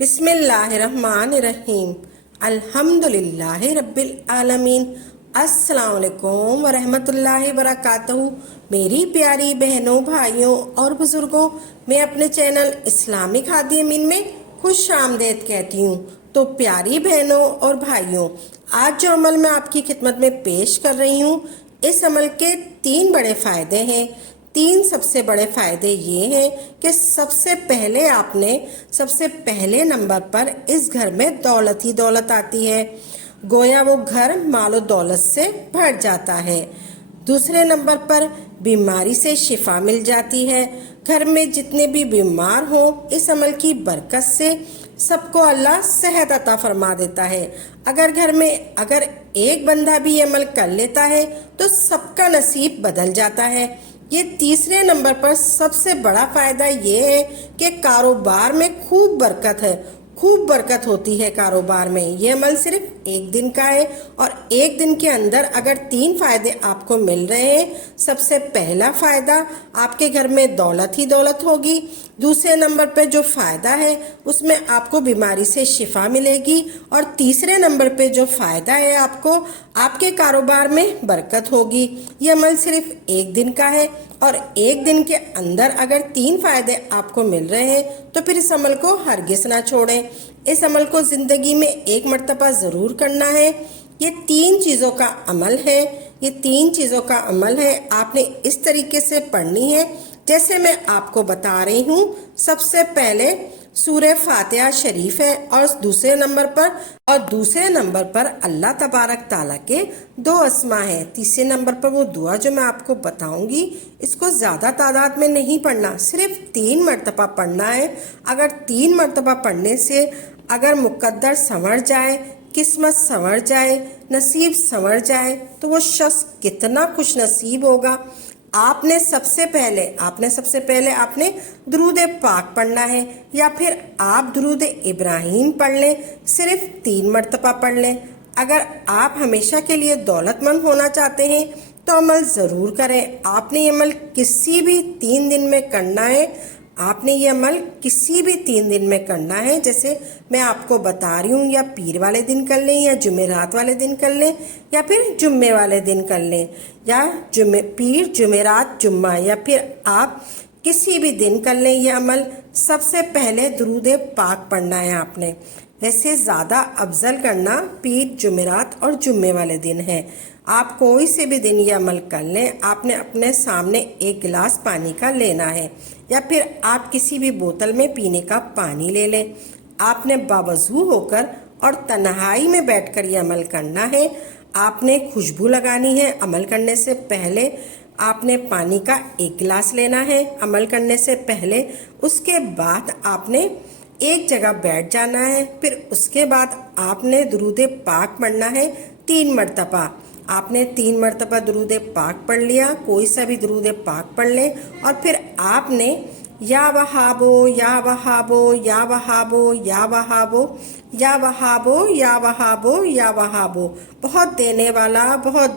بسم اللہ الرحمن الرحیم الحمدللہ رب العالمین۔ السلام علیکم ورحمۃ اللہ وبرکاتہ۔ میری پیاری بہنوں، بھائیوں اور بزرگوں، میں اپنے چینل اسلامک ہادی امین میں خوش آمدید کہتی ہوں۔ تو پیاری بہنوں اور بھائیوں، آج جو عمل میں آپ کی خدمت میں پیش کر رہی ہوں، اس عمل کے 3 بڑے فائدے ہیں۔ 3 سب سے بڑے فائدے یہ ہیں کہ سب سے پہلے نمبر پر اس گھر میں دولت ہی دولت آتی ہے، گویا وہ گھر مال و دولت سے بھر جاتا ہے۔ دوسرے نمبر پر بیماری سے شفا مل جاتی ہے۔ گھر میں جتنے بھی بیمار ہوں، اس عمل کی برکت سے سب کو اللہ صحت عطا فرما دیتا ہے۔ اگر گھر میں ایک بندہ بھی یہ عمل کر لیتا ہے تو سب کا نصیب بدل جاتا ہے۔ یہ تیسرے نمبر پر سب سے بڑا فائدہ یہ ہے کہ کاروبار میں خوب برکت ہوتی ہے۔ کاروبار میں یہ عمل صرف ایک دن کا ہے، اور ایک دن کے اندر اگر 3 فائدے آپ کو مل رہے ہیں۔ سب سے پہلا فائدہ، آپ کے گھر میں دولت ہی دولت ہوگی۔ دوسرے نمبر پہ جو فائدہ ہے اس میں آپ کو بیماری سے شفا ملے گی، اور تیسرے نمبر پہ جو فائدہ ہے آپ کے کاروبار میں برکت ہوگی۔ یہ عمل صرف ایک دن کا ہے، اور ایک دن کے اندر اگر 3 فائدے آپ کو مل رہے ہیں تو پھر اس عمل کو ہرگز نہ چھوڑیں۔ اس عمل کو زندگی میں ایک مرتبہ ضرور کرنا ہے۔ یہ 3 چیزوں کا عمل ہے۔ آپ نے اس طریقے سے پڑھنی ہے جیسے میں آپ کو بتا رہی ہوں۔ سب سے پہلے سورہ فاتحہ شریف ہے، اور دوسرے نمبر پر اللہ تبارک تعالیٰ کے 2 اسما ہیں۔ تیسرے نمبر پر وہ دعا جو میں آپ کو بتاؤں گی، اس کو زیادہ تعداد میں نہیں پڑھنا، صرف 3 مرتبہ پڑھنا ہے۔ اگر 3 مرتبہ پڑھنے سے اگر مقدر سنور جائے، قسمت سنور جائے، نصیب سنور جائے، تو وہ شخص کتنا خوش نصیب ہوگا۔ آپ نے سب سے پہلے درود پاک پڑھنا ہے، یا پھر آپ درود ابراہیم پڑھ لیں، صرف 3 مرتبہ پڑھ لیں۔ اگر آپ ہمیشہ کے لیے دولت مند ہونا چاہتے ہیں تو عمل ضرور کریں۔ آپ نے یہ عمل کسی بھی 3 دن میں کرنا ہے، جیسے میں آپ کو بتا رہی ہوں، یا پیر والے دن کر لیں، یا جمعرات والے دن کر لیں، یا پھر جمعے والے دن کر لیں، یا پیر جمعرات جمعہ، یا پھر آپ کسی بھی دن کر لیں یہ عمل۔ سب سے پہلے درود پاک پڑھنا ہے آپ نے۔ ویسے زیادہ افضل کرنا پیر جمعرات اور جمعے والے دن ہے۔ آپ کوئی سے بھی دن یہ عمل کر لیں۔ آپ نے اپنے سامنے 1 گلاس پانی کا لینا ہے، یا پھر آپ کسی بھی بوتل میں پینے کا پانی لے لیں۔ آپ نے باوضو ہو کر اور تنہائی میں بیٹھ کر یہ عمل کرنا ہے۔ آپ نے خوشبو لگانی ہے۔ عمل کرنے سے پہلے آپ نے پانی کا 1 گلاس لینا ہے عمل کرنے سے پہلے۔ اس کے بعد آپ نے ایک جگہ بیٹھ جانا ہے، پھر اس کے بعد آپ نے درود پاک پڑھنا ہے 3 مرتبہ۔ آپ نے 3 مرتبہ درود پاک پڑھ لیا، کوئی سا بھی درود پاک پڑھ لیں، اور پھر آپ نے یا وہابو یا وہابو یا وہابو یا وہابو یا وہابو یا وہابو یا وہابو، بہت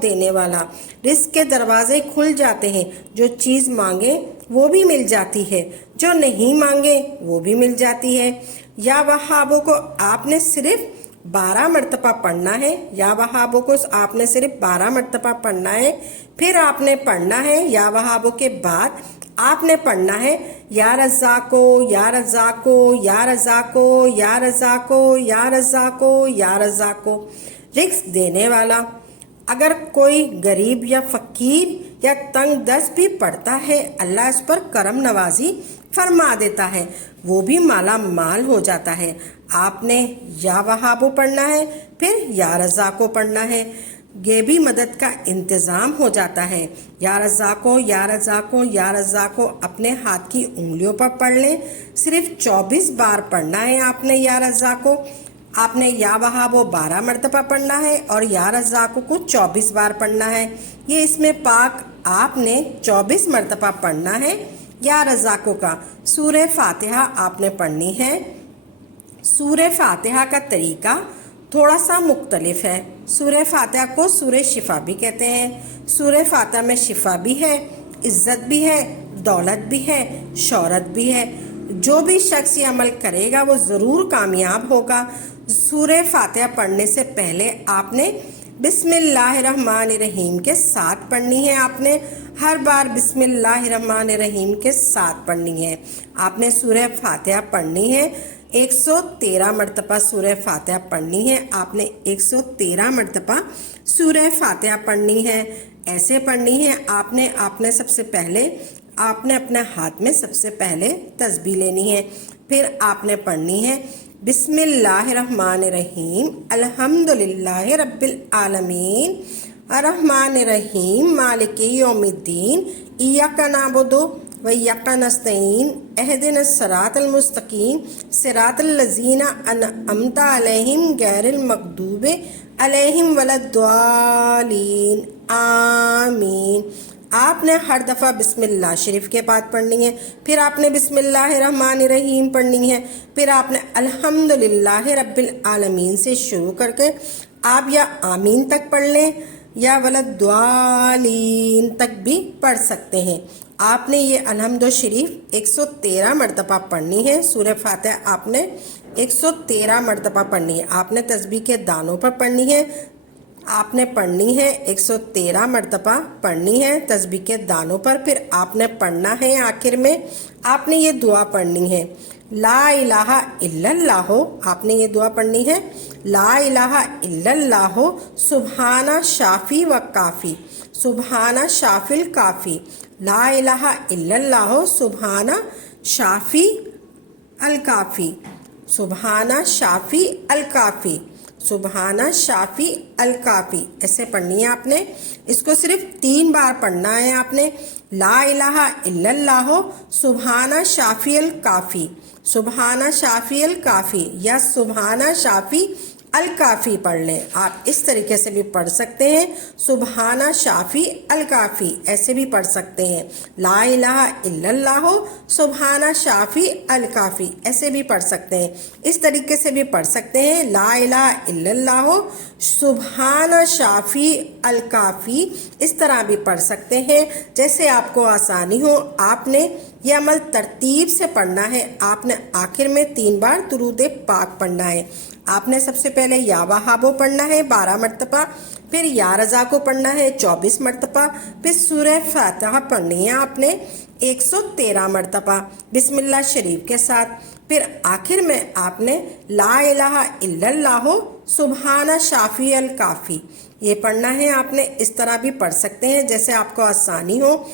دینے والا، رزق کے دروازے کھل جاتے ہیں۔ جو چیز مانگے وہ بھی مل جاتی ہے، جو نہیں مانگے وہ بھی مل جاتی ہے۔ یا وہابو کو آپ نے صرف 12 مرتبہ پڑھنا ہے۔ یا وہابو کو آپ نے صرف 12 مرتبہ پڑھنا ہے۔ پھر آپ نے پڑھنا ہے یا وہابو کے بعد آپ نے پڑھنا ہے یا رزاقو یا رزاقو یا رزاقو یا رزاقو یا رزاقو یا رزاقو، رزق دینے والا۔ اگر کوئی غریب یا فقیر یا تنگ دست بھی پڑتا ہے، اللہ اس پر کرم نوازی فرما دیتا ہے، وہ بھی مالا مال ہو جاتا ہے۔ آپ نے یا وہابو پڑھنا ہے، پھر یا رزاقو پڑھنا ہے، یہ بھی مدد کا انتظام ہو جاتا ہے۔ یا رزاقو یا رزاقو یا رزاقو اپنے ہاتھ کی انگلیوں پر پڑھ لیں، صرف 24 بار پڑھنا ہے آپ نے یا رزاقو۔ آپ نے یا وہابو 12 مرتبہ پڑھنا ہے، اور یا رزاقو کو 24 بار پڑھنا ہے۔ یہ اس میں پاک آپ نے 24 مرتبہ پڑھنا ہے یا رزاقو کا۔ سورہ فاتحہ آپ نے پڑھنی ہے۔ سورہ فاتحہ کا طریقہ تھوڑا سا مختلف ہے۔ سورہ فاتحہ کو سورہ شفا بھی کہتے ہیں۔ سورہ فاتحہ میں شفا بھی ہے، عزت بھی ہے، دولت بھی ہے، شہرت بھی ہے۔ जो भी शख्स ये अमल करेगा वो ज़रूर कामयाब होगा। सूरह फातिहा पढ़ने से पहले आपने बिस्मिल्लाहिर्रहमानिर्रहीम के साथ पढ़नी है। आपने हर बार बिस्मिल्लाहिर्रहमानिर्रहीम के साथ पढ़नी है। आपने सूरह फातिहा पढ़नी है 113 मरतबा सूरह फातिहा पढ़नी है। आपने 113 मरतबा सूरह फातिहा पढ़नी है। ऐसे पढ़नी है आपने सबसे पहले आपने अपने हाथ में सबसे पहले तस्बीह लेनी है। फिर आपने पढ़नी है बिस्मिल्लाहिर्रहमानिर्रहीम अल्हम्दुलिल्लाहि रब्बिल आलमीन अर्रहमानिर्रहीम मालिकी यौमिद्दीन इय्याका नअबुदु व इय्याका नस्तईन इहदिनस सिरातल मुस्तकीम सिरातल लज़ीना अनअमता अलैहिम गैरिल मग़दूबि अलैहिम वलद्दालीन आमीन। आपने हर दफ़ा बिस्मिल्लाह शरीफ के बाद पढ़नी है। फिर आपने बिस्मिल्लाहिर्रहमानिर्रहीम पढ़नी है। फिर आपने अल्हम्दुलिल्लाहि रब्बिल आलमीन से शुरू करके आप या आमीन तक पढ़ लें या वलद्दालीन तक भी पढ़ सकते हैं। आपने ये अल्हम्दु शरीफ 113 मरतबा पढ़नी है। सूरह फातिहा आपने 113 मरतबा पढ़नी है। आपने तस्बीह के दानों पर पढ़नी है। आपने पढ़नी है 113 मरतबा पढ़नी है तस्बीह के दानों पर। फिर आपने पढ़ना है आखिर में आपने ये दुआ पढ़नी है ला इलाहा इल्लल्लाह। आपने ये दुआ पढ़नी है ला इलाहा इल्लल्लाह सुबहाना शाफी व काफ़ी सुबहाना शाफिल काफ़ी ला इलाहा इल्लल्लाह सुबहाना शाफी अल काफ़ी सुबहाना शाफी अल काफ़ी सुबहाना शाफी अल काफ़ी ऐसे पढ़नी है आपने। इसको सिर्फ 3 बार पढ़ना है आपने। ला इलाहा इल्लल्लाह सुबहाना शाफी अल काफ़ी सुबहाना शाफी अल काफ़ी या सुबहाना शाफी अल काफ़ी पढ़ लें। आप इस तरीके से भी पढ़ सकते हैं। सुबहाना शाफी अल काफ़ी ऐसे भी पढ़ सकते हैं। ला इलाहा इल्लल्लाह सुबहाना शाफी अल काफ़ी ऐसे भी पढ़ सकते हैं। इस तरीके से भी पढ़ सकते हैं ला इलाहा इल्लल्लाह सुबहाना शाफी अल काफ़ी। इस तरह भी पढ़ सकते हैं जैसे आपको आसानी हो। आपने यह अमल तरतीब से पढ़ना है। आपने आखिर में 3 बार दुरूद पाक पढ़ना है। आपने सबसे पहले या वहाबो पढ़ना है 12 मरतबा। फिर या रज़ा को पढ़ना है 24 मरतबा। फिर सूरह फातिहा पढ़नी है आपने 113 मरतबा बिस्मिल्लाह शरीफ के साथ। फिर आखिर में आपने ला इलाहा इल्लल्लाह सुबहाना शाफी अल काफ़ी ये पढ़ना है आपने। इस तरह भी पढ़ सकते हैं जैसे आपको आसानी हो।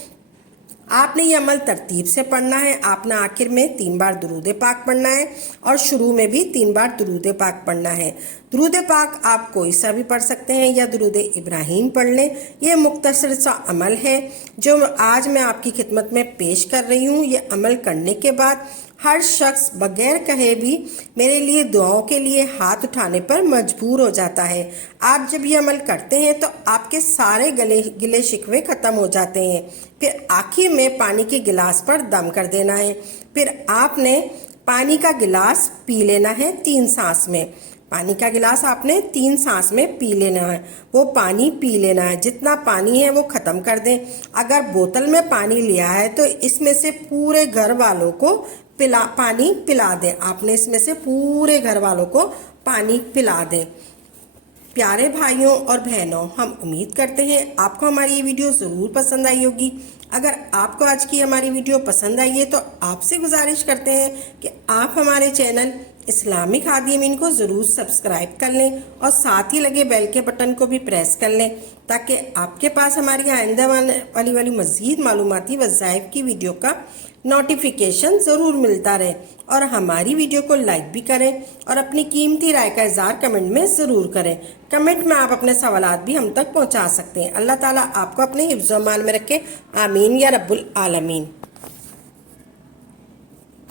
आपने ये अमल तरतीब से पढ़ना है। आपने आखिर में 3 बार दुरूद पाक पढ़ना है और शुरू में भी 3 बार दुरूद पाक पढ़ना है। दुरूद पाक आप कोई सा भी पढ़ सकते हैं या दुरूद इब्राहीम पढ़ लें। ये मुख्तसर सा अमल है जो आज मैं आपकी खिदमत में पेश कर रही हूँ। ये अमल करने के बाद हर शख्स बगैर कहे भी मेरे लिए दुआओं के लिए हाथ उठाने पर मजबूर हो जाता है। आप जब ये अमल करते हैं तो आपके सारे गिले शिकवे ख़त्म हो जाते हैं। फिर आखिर में पानी के गिलास पर दम कर देना है। फिर आपने पानी का गिलास पी लेना है 3 सांस में। पानी का गिलास आपने 3 सांस में पी लेना है। वो पानी पी लेना है। जितना पानी है वो ख़त्म कर दें। अगर बोतल में पानी लिया है तो इसमें से पूरे घर वालों को पानी पिला दें। आपने इसमें से पूरे घर वालों को पानी पिला दें। प्यारे भाइयों और बहनों, हम उम्मीद करते हैं आपको हमारी ये वीडियो ज़रूर पसंद आई होगी। अगर आपको आज की हमारी वीडियो पसंद आई है तो आपसे गुजारिश करते हैं कि आप हमारे चैनल इस्लामिक हादी अमीन को ज़रूर सब्सक्राइब कर लें और साथ ही लगे बेल के बटन को भी प्रेस कर लें ताकि आपके पास हमारी आइंदा वाली मज़ीद मालूमाती वज़ाइफ की वीडियो का नोटिफिकेशन ज़रूर मिलता रहे। और हमारी वीडियो को लाइक भी करें और अपनी कीमती राय का इज़हार कमेंट में ज़रूर करें। कमेंट में आप अपने सवालात भी हम तक पहुंचा सकते हैं। अल्लाह ताला आपको अपने हिफ्ज़-ओ-मान में रखे। आमीन या रब्बुल आलमीन।